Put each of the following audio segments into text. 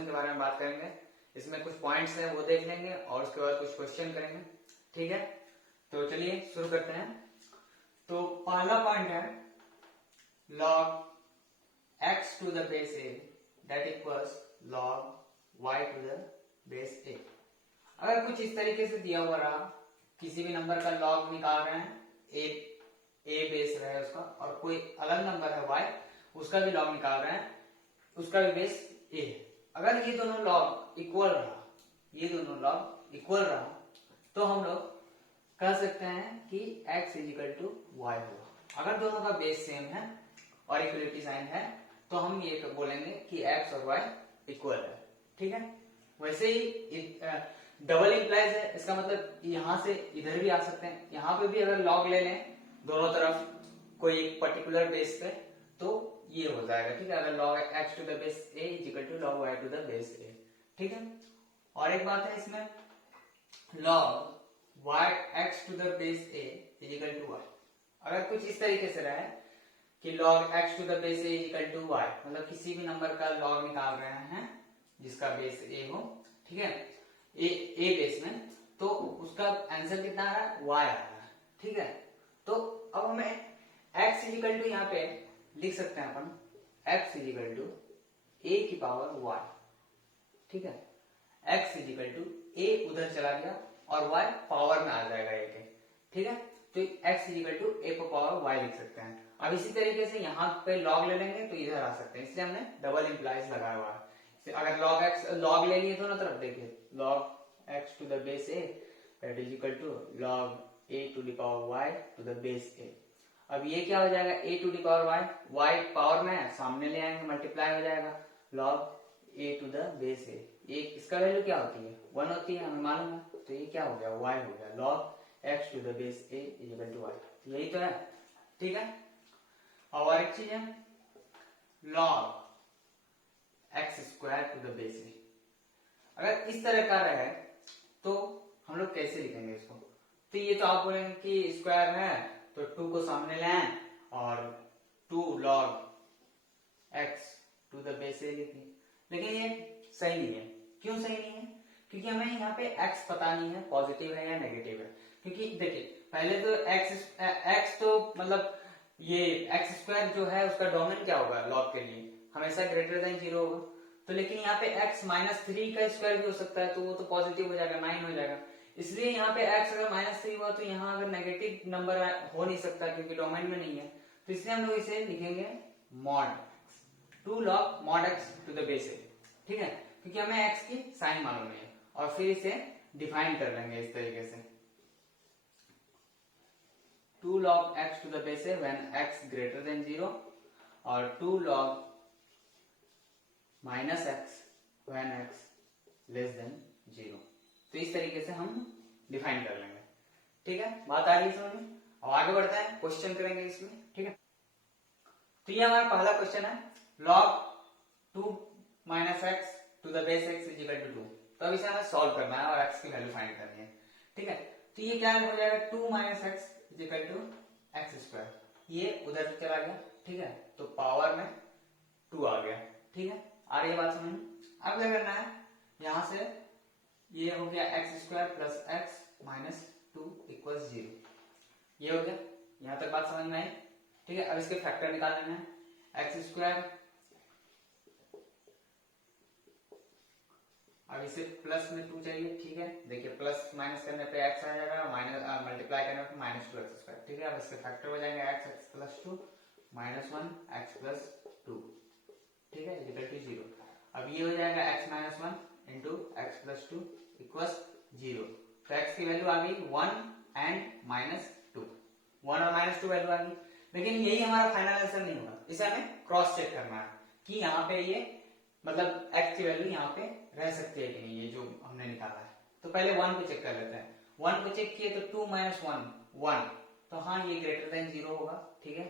Function के बारे में बात करेंगे। इसमें कुछ पॉइंट्स हैं वो देख लेंगे और उसके बाद कुछ क्वेश्चन करेंगे। ठीक है, तो चलिए शुरू करते हैं। तो पहला पॉइंट है log x to the base a that equals log y to the base a। अगर कुछ इस तरीके से दिया हुआ रहा, किसी भी नंबर का लॉग निकाल रहे हैं, ए बेस रहे उसका, और कोई अलग नंबर है y, उसका भी लॉग निकाल रहे हैं, उसका भी बेस a। अगर ये दोनों लॉग इक्वल रहा, तो हम लोग कह सकते हैं कि x इजिकल टू वाई होगा। अगर दोनों का बेस सेम है और इक्वलिटी साइन है तो हम ये बोलेंगे कि x और y इक्वल है। ठीक है, वैसे ही डबल इंप्लाइज है, इसका मतलब यहां से इधर भी आ सकते हैं। यहां पे भी अगर लॉग ले लें दोनों तरफ कोई एक पर्टिकुलर बेस पे तो ये हो जाएगा। ठीक है, अगर log x to the base a is equal to log y to the base a। ठीक है, और एक बात है इसमें log y x to the base a is equal to y। अगर कुछ इस तरीके से रहे कि log x to the base a is equal to y, मतलब किसी भी नंबर का log निकाल रहे हैं जिसका बेस a हो, ठीक है, a बेस में, तो उसका आंसर कितना आ रहा है, y आ रहा है। ठीक है, तो अब हमें x इजिकल टू यहाँ पे लिख सकते हैं अपन x इजिकल टू a की पावर y। ठीक है, x इजिकल टू a उधर चला गया और y पावर में आ जाएगा a के। ठीक है, तो x इजिकल टू a को पावर y लिख सकते हैं। अब इसी तरीके से यहाँ पे log ले लेंगे तो इधर आ सकते हैं, इसलिए हमने डबल इंप्लाइज लगाया हुआ है। अगर log ले लिए दोनों तरफ, देखिए log x to the base a that is equal to log a to the power y to the base a। अब ये क्या हो जाएगा, a to the power y power में है, सामने ले आएंगे, मल्टीप्लाई हो जाएगा log a to the base a। इसका वैल्यू क्या होती है, 1 होती है, हमें मालूम है, तो ये क्या हो गया, y हो गया log x to the base a is equal to y। यही तो है। ठीक है, और एक चीज है log x square to the base a। अगर इस तरह का रहे तो हम लोग कैसे लिखेंगे इसको, तो ये तो आप बोलेंगे कि स्क्वायर है तो 2 को सामने ले आए और 2 log x to the base a लिखें, लेकिन ये सही नहीं है। क्यों सही नहीं है, क्योंकि हमें यहाँ पे x पता नहीं है पॉजिटिव है या नेगेटिव है। क्योंकि देखिए पहले तो x तो मतलब ये x स्क्वायर जो है उसका डोमेन क्या होगा, log के लिए हमेशा ग्रेटर देन 0 होगा। तो लेकिन यहाँ पे x -3 का स्क्वायर भी हो सकता है, तो वो तो पॉजिटिव हो जाएगा, 9 हो जाएगा। इसलिए यहाँ पे x अगर -3 हुआ तो यहाँ अगर नेगेटिव नंबर हो नहीं सकता क्योंकि डोमेन में नहीं है। तो इसलिए हम लोग इसे लिखेंगे mod x, 2 log mod x to the base a। ठीक है, क्योंकि हमें x की साइन मालूम है, और फिर इसे डिफाइन कर लेंगे इस तरीके से 2 log x to the base a when x greater than 0 और 2 log -x when x less than 0। तो इस तरीके से हम डिफाइन कर लेंगे। ठीक है, बात आ रही समझ में। और आगे बढ़ते हैं, क्वेश्चन करेंगे इसमें। ठीक है, तो ये हमारा पहला क्वेश्चन है log 2 x to the base x is equal to 2। तो अब इसे हमें सॉल्व करना है और x की वैल्यू फाइंड करनी है। ठीक है, तो ये क्या हो जाएगा, 2 x is equal to x square, ये उधर चला गया। ठीक है, तो पावर में 2 आ गया। ठीक है, आ रही है बात समझ में। अब क्या करना है, यहां से ये हो गया x square plus x minus 2 equal 0। ये हो गया, यहां तक बात समझ में आई। ठीक है, अब इसके फैक्टर निकाल लेना है, x स्क्वायर, अब इसे प्लस में 2 चाहिए। ठीक है, देखिए प्लस माइनस करने पे x आ जाएगा, माइनस मल्टीप्लाई करने पे -2x स्क्वायर। ठीक है, अब इसके फैक्टर हो जाएंगे x प्लस 2 -1 x प्लस 2। ठीक है, इक्वल टू 0। अब ये हो जाएगा x minus 1 into x plus 2 equal 0। तो x की वैल्यू आ गई 1 एंड -2, 1 और -2 वैल्यू आ गई। लेकिन यही हमारा फाइनल आंसर नहीं होगा, इसे हमें क्रॉस चेक करना है कि यहाँ पे ये मतलब x की वैल्यू यहाँ पे रह सकती है कि नहीं, ये जो हमने निकाला है। तो पहले 1 को चेक कर लेते हैं। 1 को चेक किए तो 2 - 1 1, तो हाँ ये ग्रेटर देन 0 होगा। ठीक है,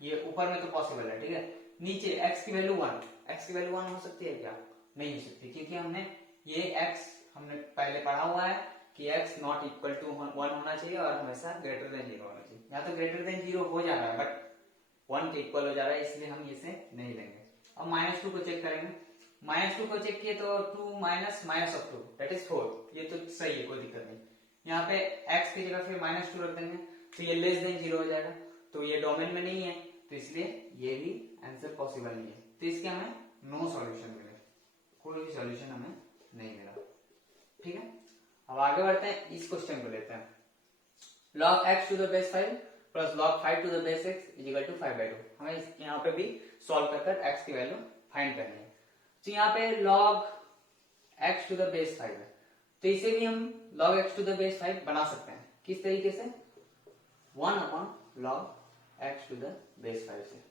ये ऊपर में तो पॉसिबल है। ठीक है, नीचे x की वैल्यू 1, x की वैल्यू 1 हो सकती है क्या, नहीं हो सकती, क्योंकि हमने ये x हमने पहले पढ़ा हुआ है कि x नॉट इक्वल टू 1 होना चाहिए और हमेशा ग्रेटर देन 0 होना चाहिए। यहाँ तो ग्रेटर देन 0 हो जा रहा है बट 1 के इक्वल हो जा रहा है, इसलिए हम इसे नहीं लेंगे। अब -2 को चेक करेंगे, -2 को चेक किए तो 2 minus minus of 2 that is 4, ये तो सही है, कोई दिक्कत नहीं। यहाँ पे x की जगह फिर -2 रख देंगे तो ये लेस देन 0 हो जाएगा, तो ये डोमेन में नहीं है, तो इसलिए ये भी आंसर पॉसिबल नहीं है, तो इसके हमें नो सॉल्यूशन मिले, कोई भी सॉल्यूशन हमें नहीं मिला। ठीक है, अब आगे बढ़ते हैं, इस क्वेश्चन को लेते हैं। log x to the base 5 plus log 5 to the base x is equal to 5/2। हमें यहाँ पे भी सॉल्व कर x की वैल्यू फाइंड करनी है। तो यहाँ पे log x to the base 5 है, तो इसे भी हम log x to the base 5 बना सकते हैं। किस तरीके से? 1 upon log x to the base 5 से।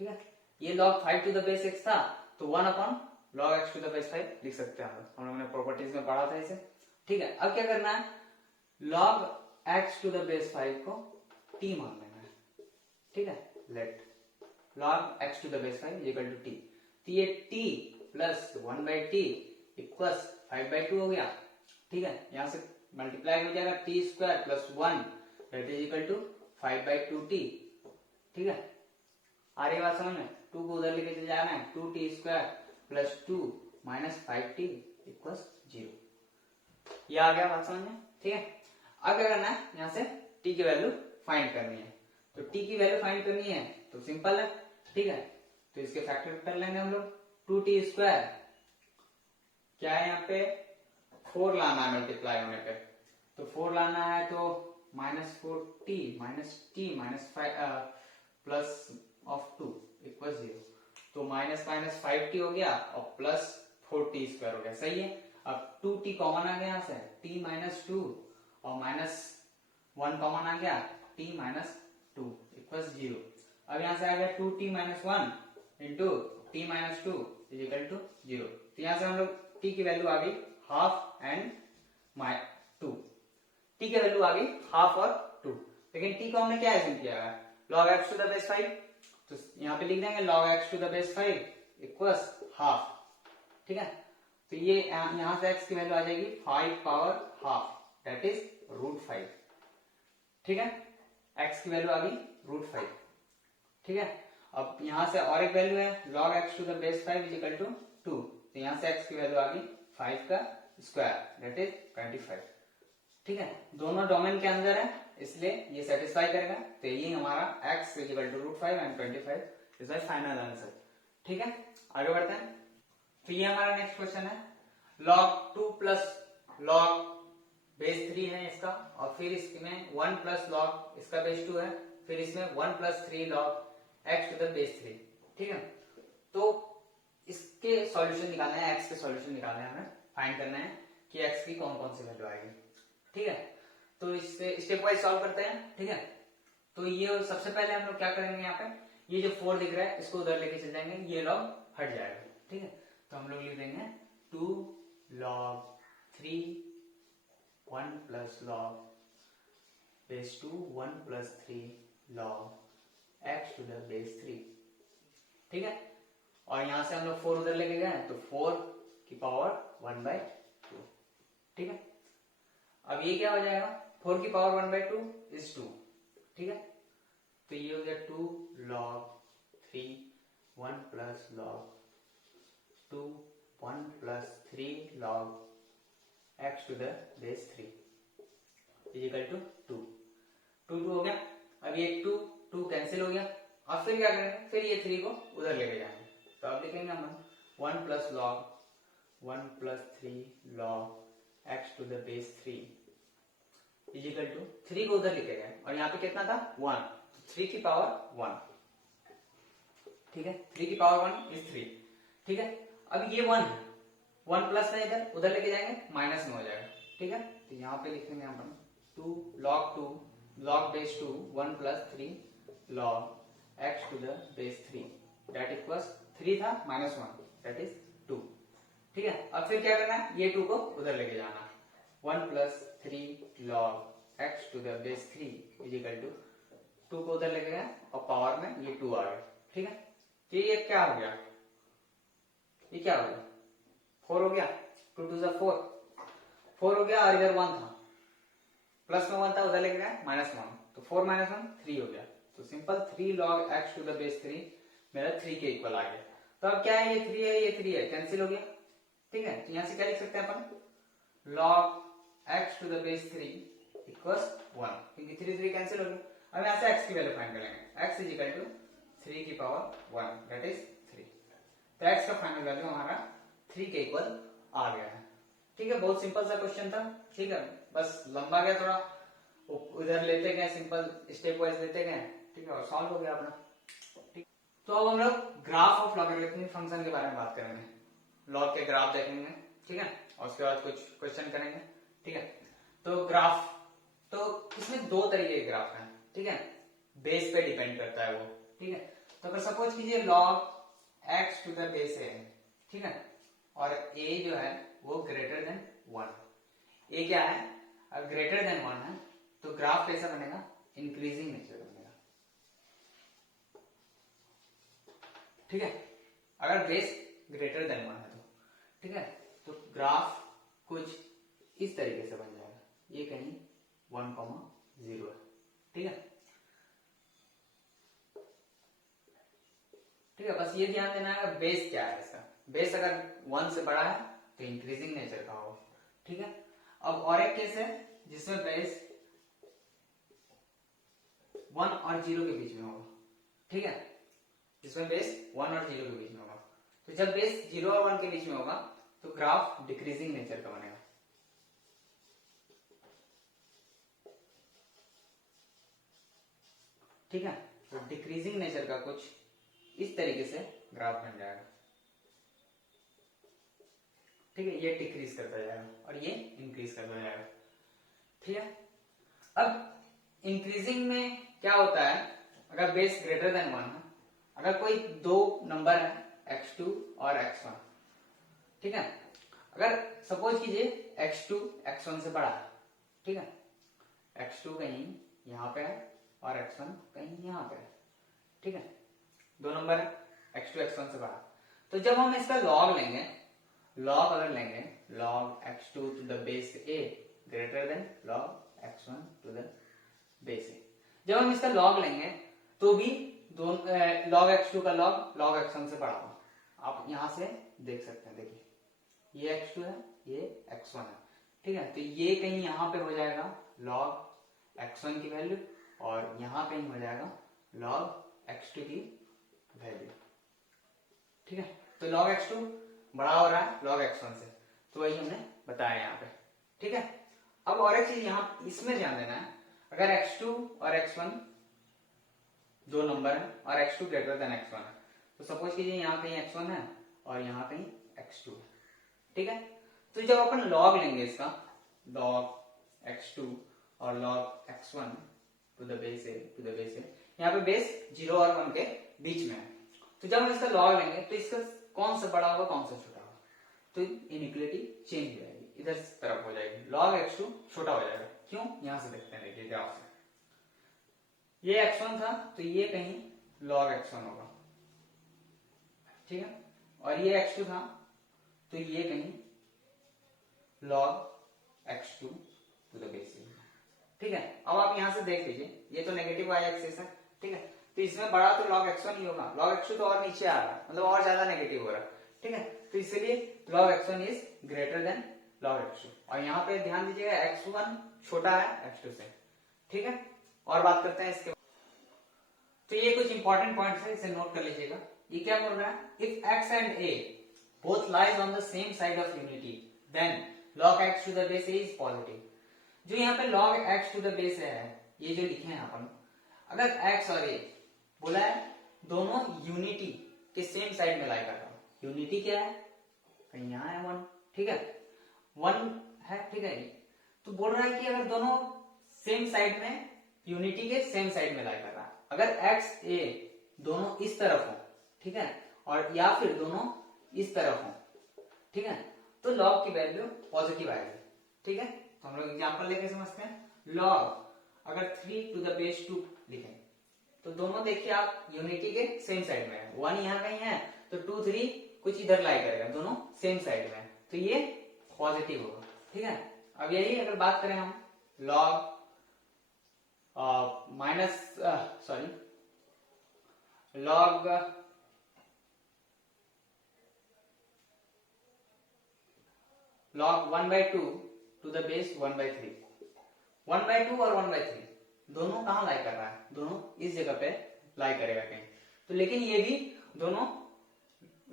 ठीक है, ये log 5 to the base x था, तो 1 upon log x to the base 5 लिख सकते हैं हम लोगों ने प्रॉपर्टीज में पढ़ा था इसे। ठीक है, अब क्या करना है, log x to the base 5 को t मान लेना है। ठीक है, let log x to the base 5 equal to t, तो ये t प्लस 1/t इक्वल्स 5/2 हो गया। ठीक है, यहां से मल्टीप्लाई हो जाएगा t square plus 1 that is equal to 5/2t। ठीक है, आ रही बात समझ में? 2 को उधर लेके चले जाना है, 2t square plus 2 minus 5t equals 0। ये आ गया बात समझ में? ठीक है, अब क्या करना है, यहाँ से t की वैल्यू फाइंड करनी है। तो t की वैल्यू फाइंड करनी है तो सिंपल है। ठीक है, तो इसके फैक्टर कर लेंगे हम लोग। 2t स्क्वायर क्या है, यहाँ पे 4 लाना है मल्टीप्लाई होने पे, तो 4 लाना है तो -4t minus t minus 5 plus of 2 equal 0, तो माइनस माइनस 5t हो गया और प्लस 4t स्क्वायर हो गया। सही है, अब 2t कॉमन आ गया यहाँ से, t माइनस 2 और माइनस 1 कॉमन आ गया, t माइनस 2 इक्वल 0। अब यहाँ से आ गया 2t minus 1 into t minus 2 is equal to 0। तो यहाँ से हम लोग t की वैल्यू आ गई हाफ एंड 2, t की वैल्यू आ गई हाफ और 2, लेकिन t को हमने क्या एज्यूम किया है, log x to the base 5, तो यहाँ पे लिख देंगे log x to the base 5 equals half. ठीक है, तो ये यहाँ से x की वैल्यू आ जाएगी 5 पावर हाफ दैट इज √5। ठीक है, x की वैल्यू आ गई √5। ठीक है, अब यहाँ से और एक वैल्यू है log x to the base 5 is equal to 2, तो यहाँ से x की वैल्यू आ गई 5 का स्क्वायर दैट इज 25। ठीक है, दोनों डोमेन के अंदर है इसलिए ये सेटिस्फाई करेगा, तो ये हमारा x is equal to √5 and 25 is my final answer. ठीक है, आगे बढ़ते हैं। तो ये हमारा नेक्स्ट क्वेश्चन है, log 2 प्लस log बेस 3 है इसका, और फिर इसमें 1 प्लस log इसका बेस 2 है, फिर इसमें 1 plus 3 log x to the base 3। ठीक है, तो इसके सॉल्यूशन निकालना है, x के सॉल्यूशन निकालना है, हमें फाइंड करना है कि x की कौन कौन सी वैल्यू आएगी। ठीक है, तो इससे स्टेप वाइज सॉल्व करते हैं। ठीक है, तो ये सबसे पहले हम लोग क्या करेंगे, यहाँ पे ये जो 4 दिख रहा है इसको उधर लेके चल जाएंगे, ये log हट जाएगा। ठीक है, तो हम लोग लिख देंगे 2 log 3 1 plus log base 2 1 plus 3 log x to the base 3। ठीक है, और यहां से हम लोग 4 उधर लेके गए तो 4 की पावर 1/2। ठीक है, अब ये क्या हो जाएगा, 4 की पावर 1/2 इज 2। ठीक है, तो ये हो गया 2 log 3 1 plus log 2 1 plus 3 log x to the base 3 is equal to 2। 2 हो गया, अब ये 2 कैंसिल हो गया, अब फिर क्या करेंगे, फिर ये 3 को उधर लेके जाएंगे, तो अब लिखेंगे हम 1 plus log 1 plus 3 log x to the base 3 is equal to 3 को उधर लेके गए, और यहाँ पे कितना था 1, तो 3 की पावर 1। ठीक है, 3 की पावर 1 इज 3। ठीक है, अब ये 1 है, 1 प्लस है इधर, उधर लेके जाएंगे माइनस में हो जाएगा। ठीक है, तो यहाँ पे लिखेंगे हम 2 log base 2 1 plus 3 log x to the base 3 that equals 3 था माइनस 1 दैट इज 2। ठीक है, अब फिर क्या करना है, ये 2 को उधर लेके जाना, 1 plus 3 log x to the base 3 is equal to 2 को उधर लेके गए और पावर में ये 2 आ गया। ठीक है, तो ये क्या हो गया, ये क्या हो गया 4 हो गया, 2 2 4 हो गया, और इधर 1 था, प्लस में 1 था उधर लेके गए -1, तो 4 -1 3 हो गया, तो simple 3 log x to the base 3 मेरा 3 के इक्वल आ गया। तो अब क्या है, ये 3 है, ये 3 है, कैंसिल हो गया। ठीक है, तो यहां से क्या लिख सकते हैं अपन, log x to the base 3 equals 1, क्योंकि 3 कैंसिल हो गया। अब यहां से x की वैल्यू फाइंड करेंगे, x इज इक्वल टू 3 की पावर 1 दैट इज 3। तो x का फाइनल वैल्यू हमारा 3 के इक्वल आ गया है। ठीक है, बहुत सिंपल सा क्वेश्चन था। ठीक है, बस लंबा गया थोड़ा, उधर लेते गए, सिंपल स्टेप वाइज लेते गए। ठीक है, और सॉल्व हो गया अपना। ठीक, तो अब हम लोग ग्राफ ऑफ लॉगरिथमिक फंक्शन के बारे में बात करेंगे। लॉग के ग्राफ देखेंगे, ठीक है, और उसके बाद कुछ क्वेश्चन करेंगे। ठीक है, तो ग्राफ, तो इसमें दो तरीके के ग्राफ हैं। ठीक है, बेस पे डिपेंड करता है वो। ठीक है, तो अगर सपोज कीजिए log x to the base है, ठीक है, और a जो है वो ग्रेटर देन 1, a क्या है, अब ग्रेटर देन 1 है, तो ग्राफ कैसा बनेगा, इंक्रीजिंग नेचर बनेगा। ठीक है, अगर बेस ग्रेटर देन 1 है तो, ठीक है, तो ग्राफ कुछ इस तरीके से बन जाएगा, ये कहीं 1,0 है। ठीक है, ठीक है, बस ये ध्यान देना है बेस क्या है इसका। बेस अगर 1 से बड़ा है तो इंक्रीजिंग नेचर का होगा। ठीक है, अब और एक केस है जिसमें बेस 1 और 0 के बीच में होगा। ठीक है, जिसमें बेस 1 और 0 के बीच में होगा। तो जब बेस 0 और 1 के बीच में होगा तो ग्राफ डिक्रीजिंग नेचर का बनेगा। ठीक है, तो डिक्रीजिंग नेचर का कुछ इस तरीके से ग्राफ बन जाएगा। ठीक है, ये डिक्रीज करता जाएगा और ये इंक्रीज करता जाएगा। ठीक है, अब इंक्रीजिंग में क्या होता है, अगर बेस ग्रेटर देन 1 है, अगर कोई दो नंबर है x2 और x1, ठीक है, अगर सपोज कीजिए x2 x1 से बड़ा है, ठीक है, x2 कहीं यहां पे है और x1 कहीं यहां पे है। ठीक है, दो नंबर है, x2 x1 से बड़ा, तो जब हम इसका लॉग लेंगे, लॉग अगर लेंगे log x2 to the base a greater than log x1 to the base a, जब हम इसका लॉग लेंगे तो भी log x2 का log x1 से बड़ा होगा। आप यहां से देख सकते हैं, देखिए ये x2 है, ये x1 है। ठीक है, तो ये कहीं यहां पे हो जाएगा log x1 की वैल्यू और यहां कहीं हो जाएगा log x2 की वैल्यू। ठीक है, तो log x2 बड़ा हो रहा है log x1 से, तो वही हमने बताया यहाँ पे। ठीक है, अब और एक चीज यहाँ इसमें ध्यान देना है, अगर x2 और x1 दो नंबर है और x2 ग्रेटर देन x1 है, तो सपोज कीजिए यहाँ कहीं x1 है और यहाँ कहीं x2 है। ठीक है, तो जब अपन लॉग लेंगे इसका log x2 और log x1 to the base a, यहाँ पे बेस 0 और 1 के बीच में है, तो जब हम इसका लॉग लेंगे तो इसका कौन सा बड़ा होगा कौन सा छोटा होगा, तो इनइक्वालिटी चेंज हो जाएगी, इधर तरफ हो जाएगी, log x2 छोटा हो जाएगा। क्यों, यहां से देखते हैं, देखिए ग्राफ से, ये x1 था तो ये कहीं log x1 होगा। ठीक है, और ये x2 था तो ये कहीं log x2 to the base a। ठीक है, अब आप यहां से देख लीजिए, ये तो नेगेटिव y एक्सिस है। ठीक है, तो इसमें बड़ा तो log x1 ही होगा, log x2 तो और नीचे आ रहा है, मतलब और ज्यादा नेगेटिव हो रहा है। ठीक है, तो इसलिए log x1 is greater than log x2, और यहाँ पे ध्यान दीजिएगा x1 छोटा है x2 से। ठीक है, और बात करते हैं इसके, तो ये कुछ इंपॉर्टेंट पॉइंट्स है, इसे नोट कर लीजिएगा। ये क्या बोल रहा है, if x and a both lies on the same side of unity then log x to the base a is positive. जो यहाँ पे log x to the base है, ये जो लिखे हैं अपन, अगर x और a बोला है दोनों यूनिटी के सेम साइड में लाई कर रहा हूं, यूनिटी क्या है, कहीं यहाँ है 1, ठीक है 1 है। ठीक है, तो बोल रहा है कि अगर दोनों सेम साइड में, यूनिटी के सेम साइड में लाई कर रहा है, अगर x a दोनों इस तरफ हो, ठीक है, और या फिर दोनों इस तरफ हो, ठीक है, तो log की वैल्यू पॉजिटिव आएगी। ठीक है, तो हम लोग एग्जांपल लेके समझते हैं। log अगर 3 टू द बेस 2 लिखें तो दोनों देखिए आप यूनिटी के सेम साइड में है, 1 यहाँ कहीं है तो 2 3 कुछ इधर लाई करेगा, दोनों सेम साइड में है, तो ये पॉजिटिव होगा। ठीक है, अब यही अगर बात करें हम log log log 1/2 to the base 1/3। 1/2 और 1/3 दोनों कहाँ लाई कर रहा है, दोनों इस जगह पे लाई करेगा कहीं। तो लेकिन ये भी दोनों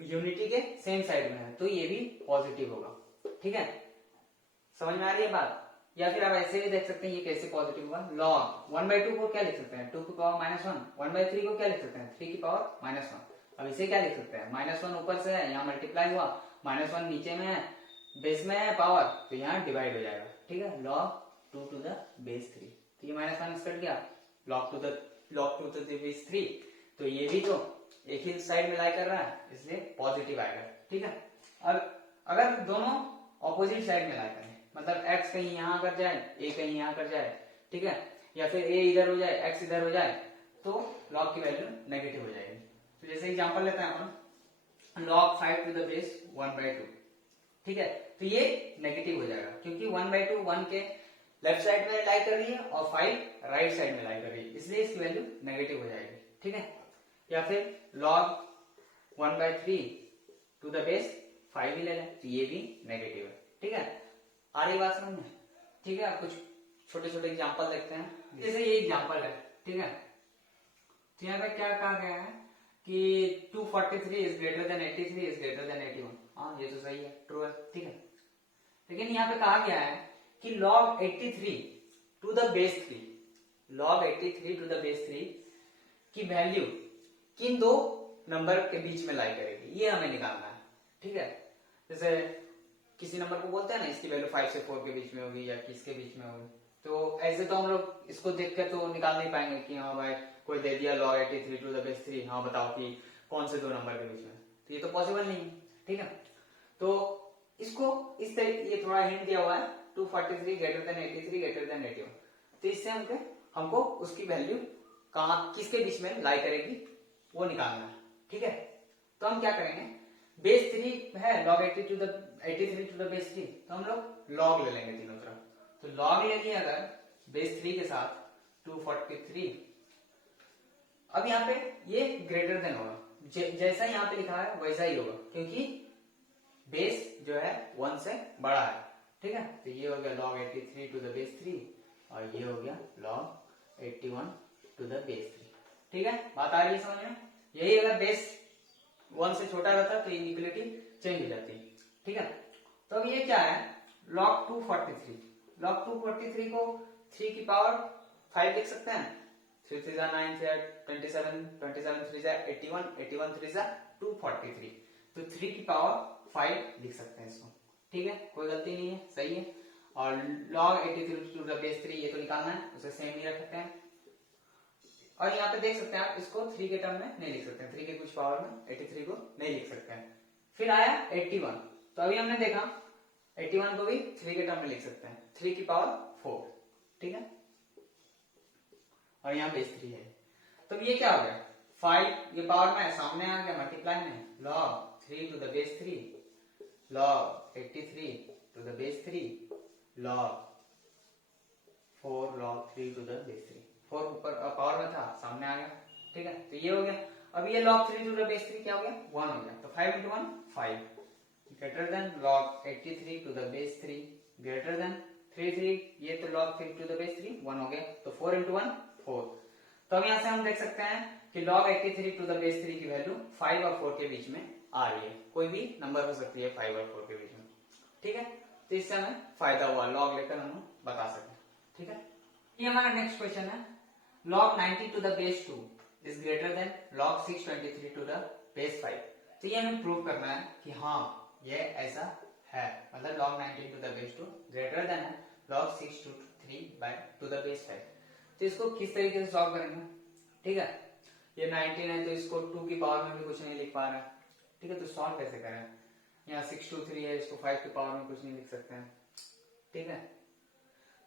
यूनिटी के सेम साइड में है, तो ये भी पॉजिटिव होगा। ठीक है, समझ में आ रही है बात। या फिर आप ऐसे भी देख सकते हैं ये कैसे पॉजिटिव होगा। log 1/2 को क्या लिख सकते हैं, 2 की पावर -1। 1/3 को क्या लिख सकते हैं, 3 की पावर -1। अब इसे क्या लिख सकते हैं, -1 ऊपर से है, यहाँ मल्टीप्लाई हुआ, -1 नीचे में है, बेस में है पावर, तो यहाँ डिवाइड हो जाएगा। ठीक है, log 2 टू द बेस 3, तो ये -1 कट गया, log 2 टू द बेस 3, तो ये भी तो एक ही साइड में लाई कर रहा है, इसलिए पॉजिटिव आएगा। ठीक है, अब अगर दोनों ऑपोजिट साइड में लाई करें, मतलब x कहीं यहाँ कर जाए, a कहीं यहाँ कर जाए, ठीक है, या फिर a इधर हो जाए, x इधर हो जाए, तो log की वैल्यू नेगेटिव हो जाएगी। तो जैसे एग्जांपल लेते हैं अपन, log 5 टू द बेस 1/2। ठीक है, तो ये नेगेटिव हो जाएगा क्योंकि 1/2 1 के लेफ्ट साइड में लाई कर रही है और 5 राइट साइड में लाई कर रही है, इसलिए इसकी वैल्यू नेगेटिव हो जाएगी। ठीक है, या फिर log 1/3 टू द बेस 5 ही ले लें, तो ये भी नेगेटिव है। ठीक है, आ रही बात समझ में। ठीक है, कुछ छोटे छोटे एग्जांपल देखते हैं। जैसे ये एग्जांपल है, ठीक है, तो यहाँ पे क्या कहा गया है कि 243 is greater then 83 is greater then 81। हाँ, ये तो सही है, ट्रू है। ठीक है, लेकिन यहाँ पे कहा गया है कि log 83 to the base 3, log 83 to the base 3 की वैल्यू किन दो नंबर के बीच में लाई करेगी, ये हमें निकालना है। ठीक है, जैसे किसी नंबर को बोलते हैं ना, इसकी वैल्यू 5 से 4 के बीच में होगी या किसके बीच में होगी, तो ऐसे तो हम लोग इसको देख कर तो निकाल नहीं पाएंगे कि हाँ भाई कोई दे दिया log 83 टू द बेस 3, हाँ बताओ कि कौन से दो नंबर के बीच में, तो ये तो पॉसिबल नहीं है। ठीक है, तो इसको इस तरह ये थोड़ा हिंट दिया हुआ है, 243 ग्रेटर देन 83 ग्रेटर देन 81, तो इससे हमको उसकी वैल्यू कहाँ किसके बीच में लाई करेगी वो निकालना है। ठीक है, तो हम क्या करेंगे, बेस 3 है, log 83 टू द बेस 3, तो हम लोग log ले लेंगे तीनों तरफ। तो log ले लिया अगर बेस 3 के साथ 243, अब यहाँ पे ये ग्रेटर देन होगा, जैसा यहाँ पे लिखा है वैसा ही होगा क्योंकि बेस जो है 1 से बड़ा है। ठीक है, तो ये हो गया log 83 टू द बेस 3 और ये हो गया log 81 टू द बेस 3। ठीक है, बात आ रही है समझ में। यही अगर बेस 1 से छोटा रहता तो इक्वलिटी चेंज हो जाती। ठीक है, तो अब ये क्या है, log 243, log 243 को 3 की पावर 5 लिख सकते हैं, 3 3 9 27, 27 3 81, 81 3 243, तो 3 की पावर 5 लिख सकते हैं इसको। ठीक है, कोई गलती नहीं है, सही है। और log 83 टू द बेस 3 ये तो निकालना है, उसे सेम ही रख सकते हैं। और यहाँ पे देख सकते हैं आप, इसको 3 के टर्म में नहीं लिख सकते हैं, 3 के कुछ पावर में 83 को नहीं लिख सकते हैं। फिर आया 81, तो अभी हमने देखा 81 को भी 3 के टर्म में लिख सकते हैं, 3 की पावर 4। ठीक है, और यहाँ बेस 3 है, तो ये क्या हो गया, 5 ये पावर में सामने आ गया मल्टीप्लाई में, log 3 to the base 3, log 83 to the base 3, log 4 log 3 to the base 3, 4 ऊपर पावर में था सामने आ गया। ठीक है, तो ये हो गया। अब ये log 3 टू द बेस 3 क्या हो गया, 1 हो गया, तो 5 into 1 5 greater than log 83 to the base 3 greater than 3 ये तो log 3 टू द बेस 3 1 हो गया, तो 4 into 1 4। तो अब यहाँ से हम देख सकते हैं कि log 83 टू द बेस 3 की वैल्यू 5 और 4 के बीच में आ रही है, कोई भी नंबर हो सकती है 5 और 4 के बीच में। ठीक है, तो इससे हमें फायदा हुआ, log लेकर हम बता सकते हैं। ठीक है, ये हमारा नेक्स्ट क्वेश्चन है, log 90 to the base 2 is greater than log 623 to the base 5। तो ये हमें प्रूव करना है कि हाँ ये ऐसा है, मतलब log 90 to the base 2 greater than है log 623 टू द बेस 5। तो इसको किस तरीके से सॉल्व करेंगे। ठीक है, ये 19 है तो इसको 2 की पावर में भी कुछ नहीं लिख पा रहा है। ठीक है, तो सॉल्व कैसे करें, यहाँ 623 है, इसको 5 की पावर में कुछ नहीं लिख सकते हैं। ठीक है,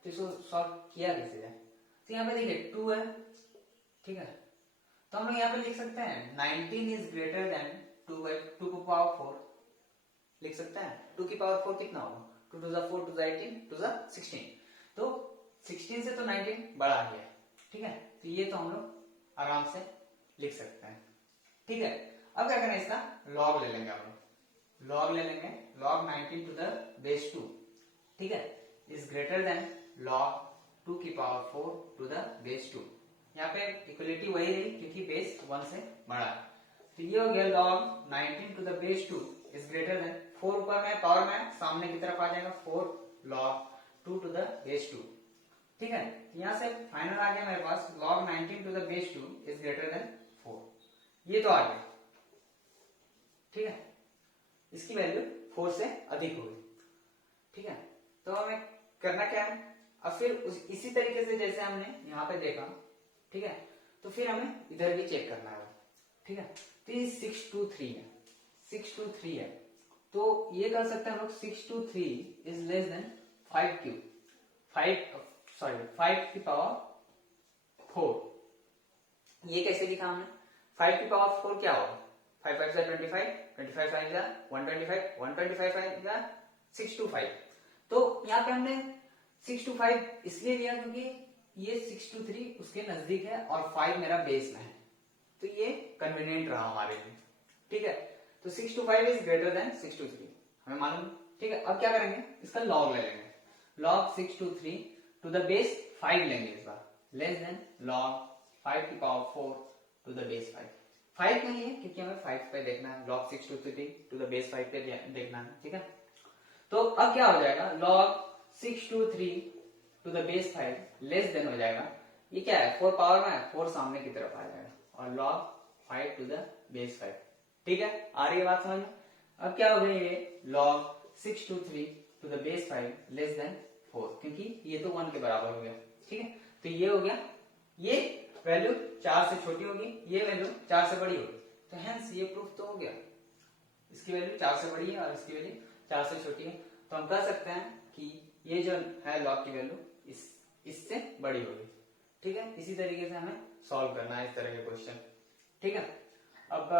तो इसको सॉल्व किया कैसे जाए, तो यहाँ पे देखिए 2 है। ठीक है, तो हम लोग यहाँ पे लिख सकते हैं 19 इज ग्रेटर देन 2 की पावर 4 लिख सकते हैं। 2 की पावर 4 कितना होगा, 2 to the 4 to the 18 to the 16, तो 16 से तो 19 बड़ा ही है। ठीक है, तो ये तो हम लोग आराम से लिख सकते हैं। ठीक है, अब क्या करें, इसका लॉग ले लेंगे हम लोग। लॉग ले लेंगे, log 19 टू द बेस 2, ठीक है, इज ग्रेटर देन log 2 की पावर 4 टू द बेस 2। यहाँ पे इक्वलिटी वही रही क्योंकि बेस 1 से बड़ा है। तो ये हो गया log 19 to the base 2 is greater than 4 ऊपर में पावर में सामने की तरफ आ जाएगा 4 log 2 टू द बेस 2, ठीक है। यहाँ से फाइनल आ गया मेरे पास log 19 to the base 2 is greater than 4, ये तो आ गया, ठीक है, इसकी वैल्यू 4 से अधिक होगी, ठीक है। तो हमें करना क्या है, अब फिर इसी तरीके से जैसे हमने यहाँ पे देखा, ठीक है, तो फिर हमें इधर भी चेक करना है, ठीक है। तो ये 623 है, 623 है, तो ये कर सकते हैं हम लोग 623 इज लेस देन 5 क्यूब, 5 की पावर 4। ये कैसे लिखा हमने, 5 की पावर 4 क्या होगा, 5 5 25, 25 5 125, 125 5 625। तो यहाँ पे हमने 625 इसलिए लिया क्योंकि ये 623 उसके नजदीक है और 5 मेरा बेस में है, तो ये कन्वीनियंट रहा हमारे लिए, ठीक है। तो 625 इज ग्रेटर देन 623 हमें मालूम, ठीक है। अब क्या करेंगे, इसका लॉग ले लेंगे, log 623 टू द बेस 5 लेंगे इस बार, लेस देन log 5 की पावर 4 टू द बेस 5 नहीं है क्योंकि हमें 5 पे देखना है, log 623 टू द बेस 5 पे देखना है, ठीक है। तो अब क्या हो जाएगा, log 623 to the base 5 less than हो जाएगा, ये क्या है 4 पावर में है, 4 सामने की तरफ आ जाएगा और log 5 टू द बेस 5, ठीक है। आ रही है बात समझ में। अब क्या हो गया, ये log 623 to the base 5 less than 4, क्योंकि ये तो 1 के बराबर हो गया, ठीक है। तो ये हो गया, ये वैल्यू 4 से छोटी होगी, ये वैल्यू 4 से बड़ी होगी, तो हेंस ये प्रूफ तो हो गया, इसकी वैल्यू 4 से बड़ी है और इसकी वैल्यू 4 से छोटी है। तो हम कह सकते हैं कि ये जो है log की वैल्यू इससे बड़ी होगी, ठीक है। इसी तरीके से हमें सॉल्व करना है इस तरह के क्वेश्चन, ठीक है। अब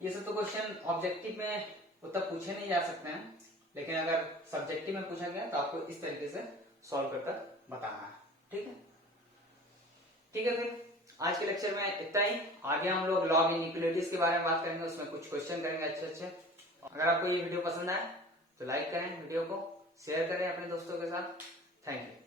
ये सब तो क्वेश्चन ऑब्जेक्टिव में उतना पूछे नहीं जा सकते हैं, लेकिन अगर सब्जेक्टिव में पूछा गया तो आपको इस तरीके से सॉल्व करके बताना है, ठीक है। ठीक है, फिर आज के लेक्चर में इतना ही। आगे हम लोग लॉग इनइक्वालिटीज के बारे में बात करेंगे, उसमें कुछ क्वेश्चन करेंगे अच्छे। अगर आपको ये वीडियो पसंद आए तो लाइक करें, वीडियो को शेयर करें अपने दोस्तों के साथ। Thank you.